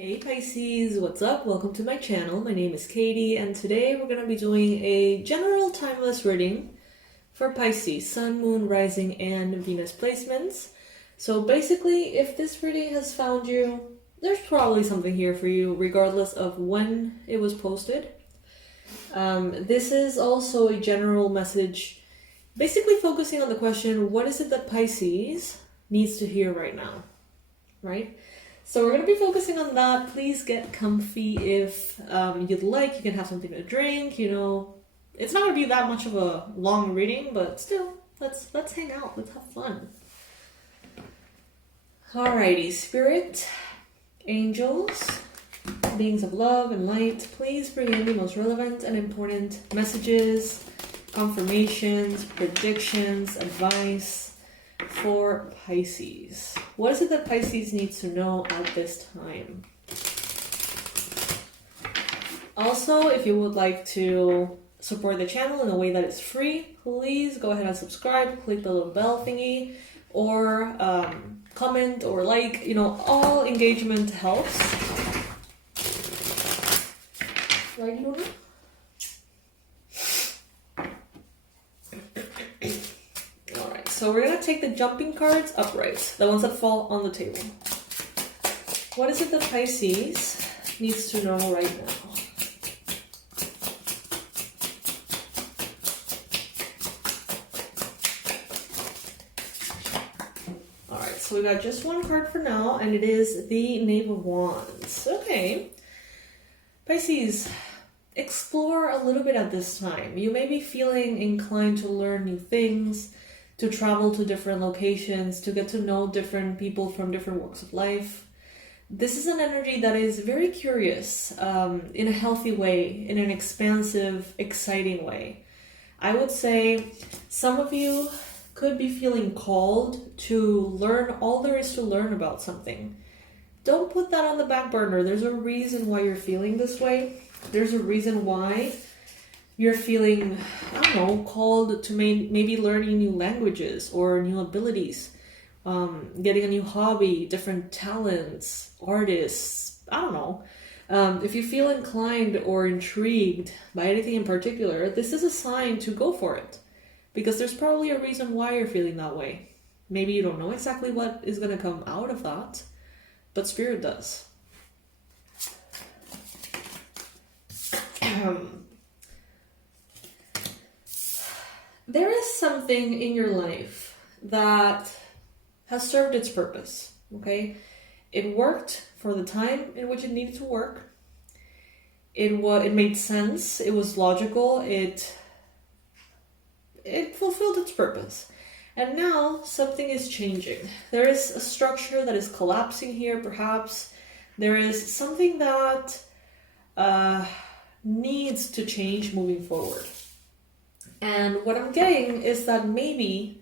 Hey Pisces, what's up? Welcome to my channel. My name is Katie and today we're going to be doing a general timeless reading for Pisces, Sun, Moon, Rising, and Venus placements. So basically, if this reading has found you, there's probably something here for you regardless of when it was posted. This is also a general message basically focusing on the question, what is it that Pisces needs to hear right now, right? So we're going to be focusing on that. Please get comfy if you'd like. You can have something to drink, you know. It's not going to be that much of a long reading, but still, let's hang out. Let's have fun. Alrighty, Spirit, Angels, beings of love and light, please bring in the most relevant and important messages, confirmations, predictions, advice for Pisces. What is it that Pisces needs to know at this time? Also, if you would like to support the channel in a way that is free, please go ahead and subscribe, click the little bell thingy, or comment or like, you know, all engagement helps. Right, Luna? So we're going to take the jumping cards upright, the ones that fall on the table. What is it that Pisces needs to know right now? Alright, so we got just one card for now, and it is the Knave of Wands. Okay. Pisces, explore a little bit at this time. You may be feeling inclined to learn new things, to travel to different locations, to get to know different people from different walks of life. This is an energy that is very curious, in a healthy way, in an expansive, exciting way. I would say some of you could be feeling called to learn all there is to learn about something. Don't put that on the back burner. There's a reason why you're feeling this way. There's a reason why you're feeling, I don't know, called to maybe learning new languages or new abilities, getting a new hobby, different talents, artists, I don't know. If you feel inclined or intrigued by anything in particular, this is a sign to go for it, because there's probably a reason why you're feeling that way. Maybe you don't know exactly what is going to come out of that, but Spirit does. There is something in your life that has served its purpose, okay? It worked for the time in which it needed to work. It made sense. It was logical. It fulfilled its purpose. And now something is changing. There is a structure that is collapsing here, perhaps. There is something that needs to change moving forward. And what I'm getting is that maybe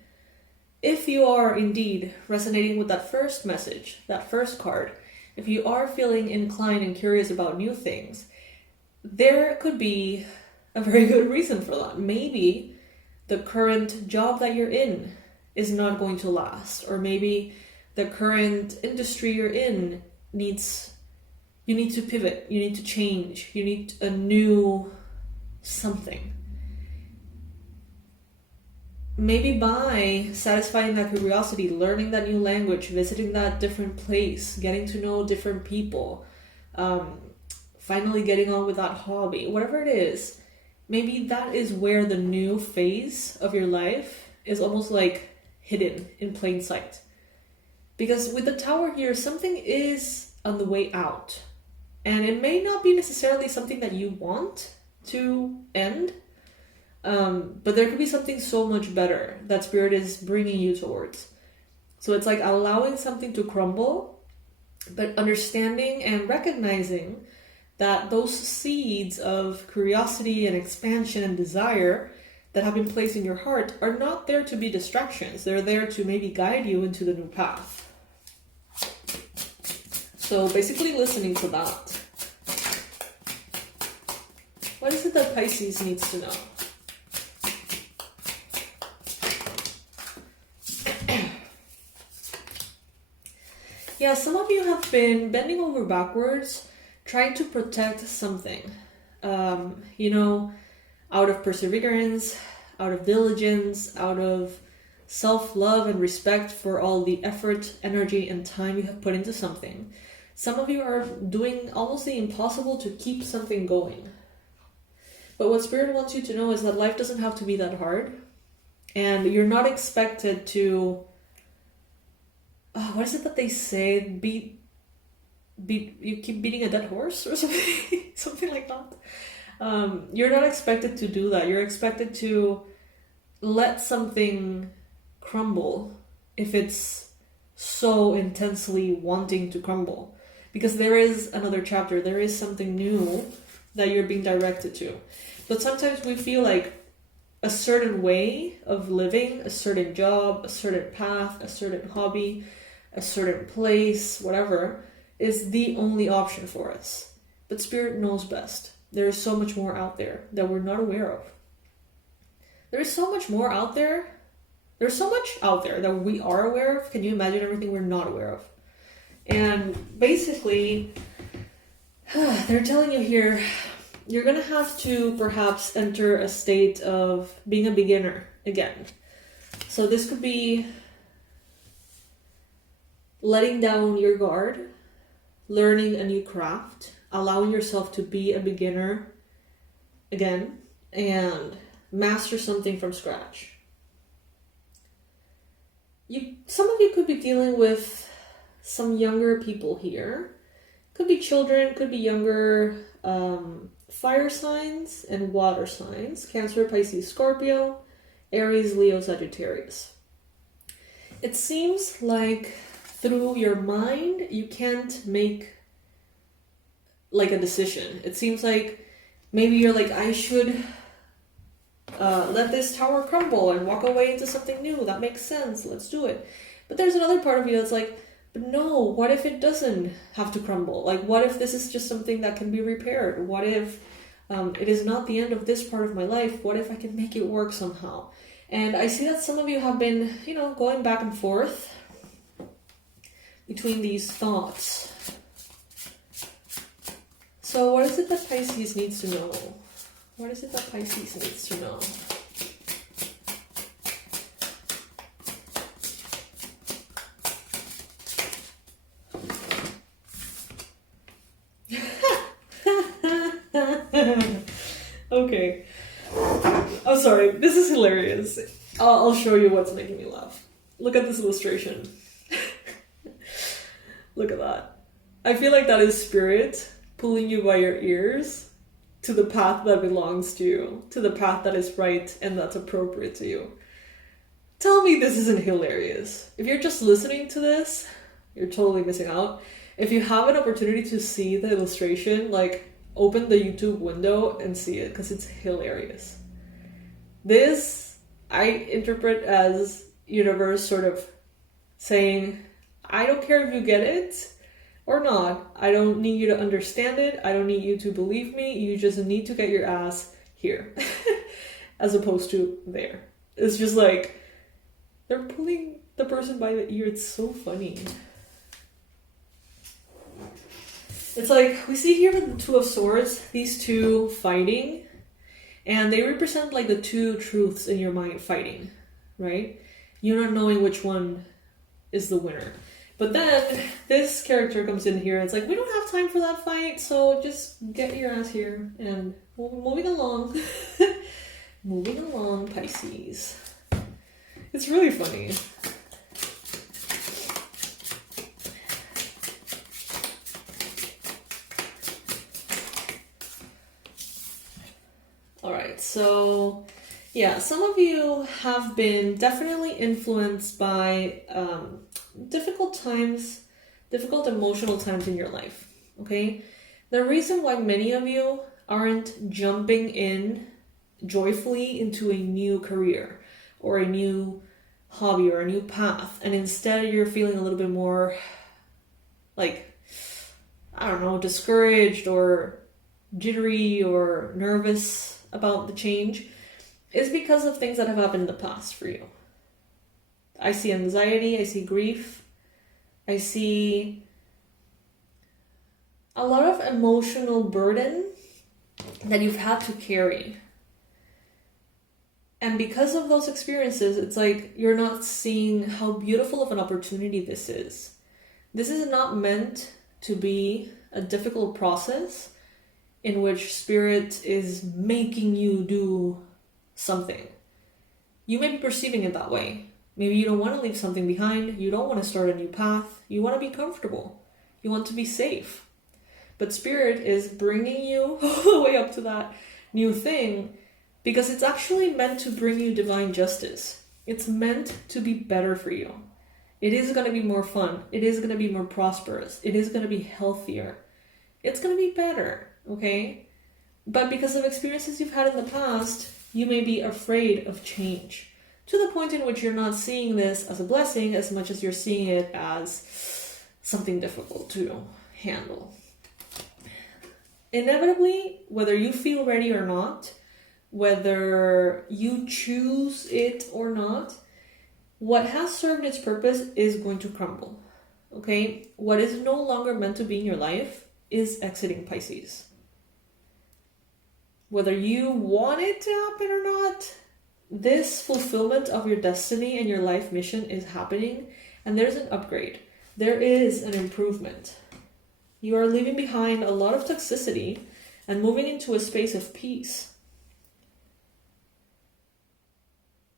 if you are indeed resonating with that first message, that first card, if you are feeling inclined and curious about new things, there could be a very good reason for that. Maybe the current job that you're in is not going to last, or maybe the current industry you're in you need to pivot, you need to change, you need a new something. Maybe by satisfying that curiosity, learning that new language, visiting that different place, getting to know different people, finally getting on with that hobby, whatever it is, maybe that is where the new phase of your life is almost like hidden in plain sight. Because with the Tower here, something is on the way out. And it may not be necessarily something that you want to end, but there could be something so much better that Spirit is bringing you towards. So it's like allowing something to crumble, but understanding and recognizing that those seeds of curiosity and expansion and desire that have been placed in your heart are not there to be distractions. They're there to maybe guide you into the new path. So basically listening to that. What is it that Pisces needs to know? Yeah, some of you have been bending over backwards trying to protect something. You know, out of perseverance, out of diligence, out of self-love and respect for all the effort, energy, and time you have put into something. Some of you are doing almost the impossible to keep something going. But what Spirit wants you to know is that life doesn't have to be that hard. And you're not expected to... what is it that they say? You keep beating a dead horse or something? Something like that. You're not expected to do that. You're expected to let something crumble if it's so intensely wanting to crumble. Because there is another chapter. There is something new that you're being directed to. But sometimes we feel like a certain way of living, a certain job, a certain path, a certain hobby, a certain place, whatever, is the only option for us. But Spirit knows best. There is so much more out there that we're not aware of. There is so much more out there. There's so much out there that we are aware of. Can you imagine everything we're not aware of? And basically, they're telling you here, you're going to have to perhaps enter a state of being a beginner again. So this could be letting down your guard, learning a new craft, allowing yourself to be a beginner again, and master something from scratch. Some of you could be dealing with some younger people here. Could be children, could be younger fire signs and water signs. Cancer, Pisces, Scorpio, Aries, Leo, Sagittarius. It seems like through your mind, you can't make like a decision. It seems like maybe you're like, I should let this tower crumble and walk away into something new. That makes sense. Let's do it. But there's another part of you that's like, but no, what if it doesn't have to crumble? Like, what if this is just something that can be repaired? What if it is not the end of this part of my life? What if I can make it work somehow? And I see that some of you have been, going back and forth between these thoughts. So what is it that Pisces needs to know? What is it that Pisces needs to know? Okay. I'm sorry. This is hilarious. I'll show you what's making me laugh. Look at this illustration. Look at that. I feel like that is Spirit pulling you by your ears to the path that belongs to you, to the path that is right and that's appropriate to you. Tell me this isn't hilarious. If you're just listening to this, you're totally missing out. If you have an opportunity to see the illustration, open the YouTube window and see it, because it's hilarious. This, I interpret as universe sort of saying, I don't care if you get it or not. I don't need you to understand it. I don't need you to believe me. You just need to get your ass here as opposed to there. It's just like they're pulling the person by the ear. It's so funny. It's like we see here with the Two of Swords, these two fighting, and they represent like the two truths in your mind fighting, right? You're not knowing which one is the winner. But then this character comes in here and it's like, we don't have time for that fight, so just get your ass here. And moving along. Moving along, Pisces. It's really funny. Alright, so yeah, some of you have been definitely influenced by difficult emotional times in your life, okay? The reason why many of you aren't jumping in joyfully into a new career or a new hobby or a new path, and instead you're feeling a little bit more discouraged or jittery or nervous about the change, is because of things that have happened in the past for you. I see anxiety, I see grief, I see a lot of emotional burden that you've had to carry. And because of those experiences, it's like you're not seeing how beautiful of an opportunity this is. This is not meant to be a difficult process in which spirit is making you do something. You may be perceiving it that way. Maybe you don't want to leave something behind. You don't want to start a new path. You want to be comfortable. You want to be safe. But spirit is bringing you all the way up to that new thing because it's actually meant to bring you divine justice. It's meant to be better for you. It is going to be more fun. It is going to be more prosperous. It is going to be healthier. It's going to be better, okay? But because of experiences you've had in the past, you may be afraid of change to the point in which you're not seeing this as a blessing as much as you're seeing it as something difficult to handle. Inevitably, whether you feel ready or not, whether you choose it or not, what has served its purpose is going to crumble, okay? What is no longer meant to be in your life is exiting Pisces. Whether you want it to happen or not, this fulfillment of your destiny and your life mission is happening, and there's an upgrade. There is an improvement. You are leaving behind a lot of toxicity and moving into a space of peace.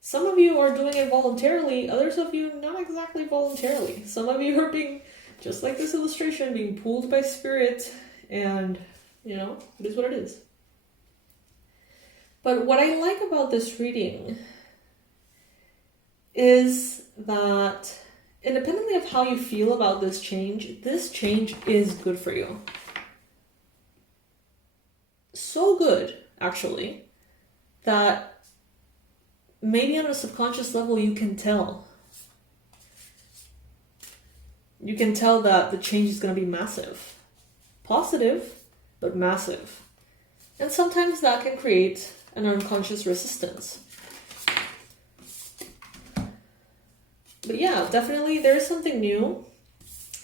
Some of you are doing it voluntarily, others of you not exactly voluntarily. Some of you are being, just like this illustration, being pulled by spirit, and, it is what it is. But what I like about this reading is that independently of how you feel about this change is good for you. So good, actually, that maybe on a subconscious level you can tell. You can tell that the change is going to be massive. Positive, but massive. And sometimes that can create an unconscious resistance. But yeah, definitely there is something new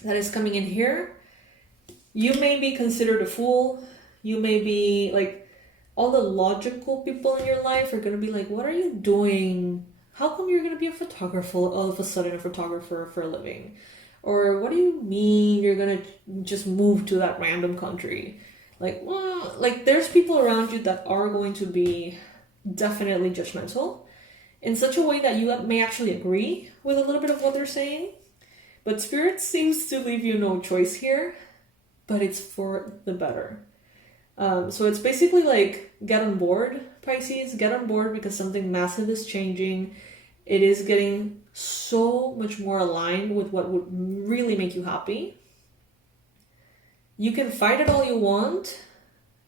that is coming in here. You may be considered a fool. You may be like, all the logical people in your life are going to be like, what are you doing? How come you're going to be a photographer all of a sudden, a photographer for a living? Or what do you mean you're going to just move to that random country? Like, well, there's people around you that are going to be definitely judgmental in such a way that you may actually agree with a little bit of what they're saying. But Spirit seems to leave you no choice here, but it's for the better. So it's basically like, get on board, Pisces, get on board because something massive is changing. It is getting so much more aligned with what would really make you happy. You can fight it all you want.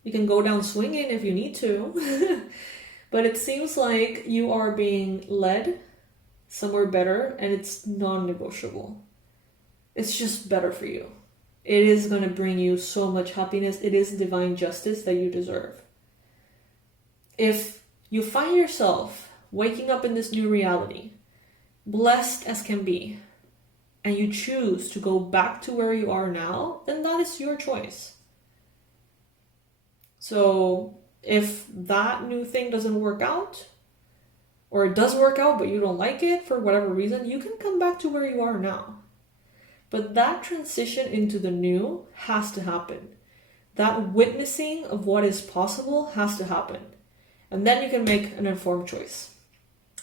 You can go down swinging if you need to. But it seems like you are being led somewhere better, and it's non-negotiable. It's just better for you. It is going to bring you so much happiness. It is divine justice that you deserve. If you find yourself waking up in this new reality, blessed as can be, and you choose to go back to where you are now, then that is your choice. So if that new thing doesn't work out, or it does work out but you don't like it for whatever reason, you can come back to where you are now. But that transition into the new has to happen. That witnessing of what is possible has to happen. And then you can make an informed choice.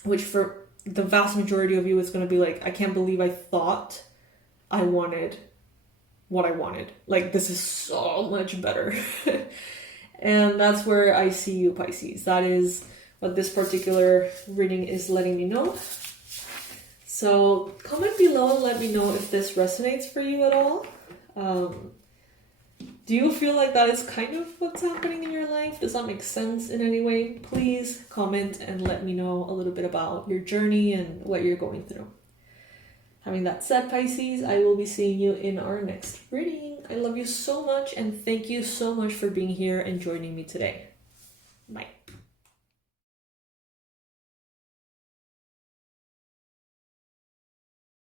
Which for the vast majority of you is going to be like, I can't believe I thought I wanted what I wanted. Like, this is so much better. And that's where I see you, Pisces. That is what this particular reading is letting me know. So comment below and let me know if this resonates for you at all. Do you feel like that is kind of what's happening in your life? Does that make sense in any way? Please comment and let me know a little bit about your journey and what you're going through. Having that said, Pisces, I will be seeing you in our next reading. I love you so much and thank you so much for being here and joining me today. Bye.